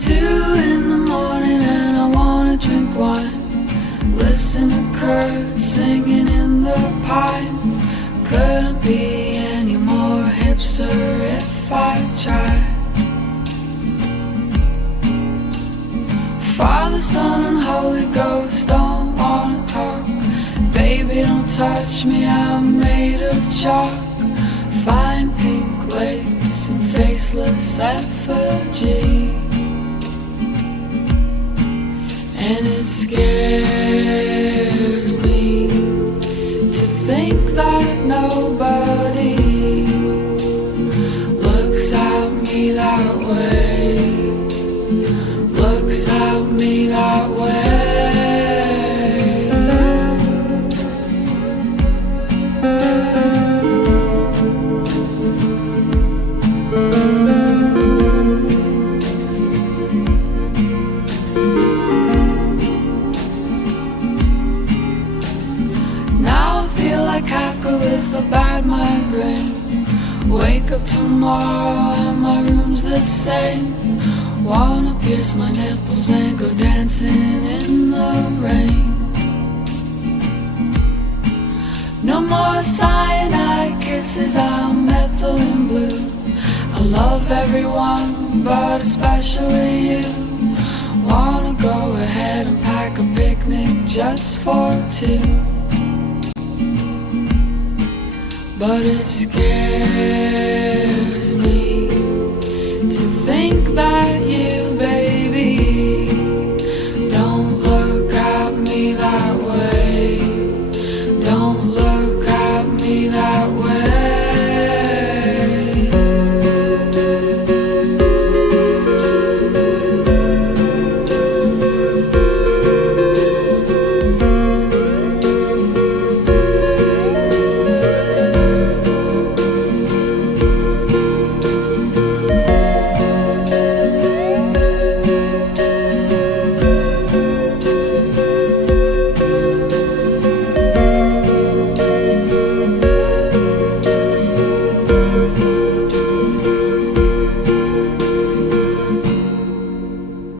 2 in the morning and I wanna drink wine. Listen to Kurt singing in the pines. Couldn't be any more hipster if I tried. Father, Son, and Holy Ghost don't wanna talk. Baby, don't touch me, I'm made of chalk. Fine pink lace and faceless effigy. And it scares me to think that nobody looks at me that way, looks at me that way. Kafka with a bad migraine. Wake up tomorrow and my room's the same. Wanna pierce my nipples and go dancing in the rain. No more cyanide kisses, I'm methylene blue. I love everyone, but especially you. Wanna go ahead and pack a picnic just for 2. But it scares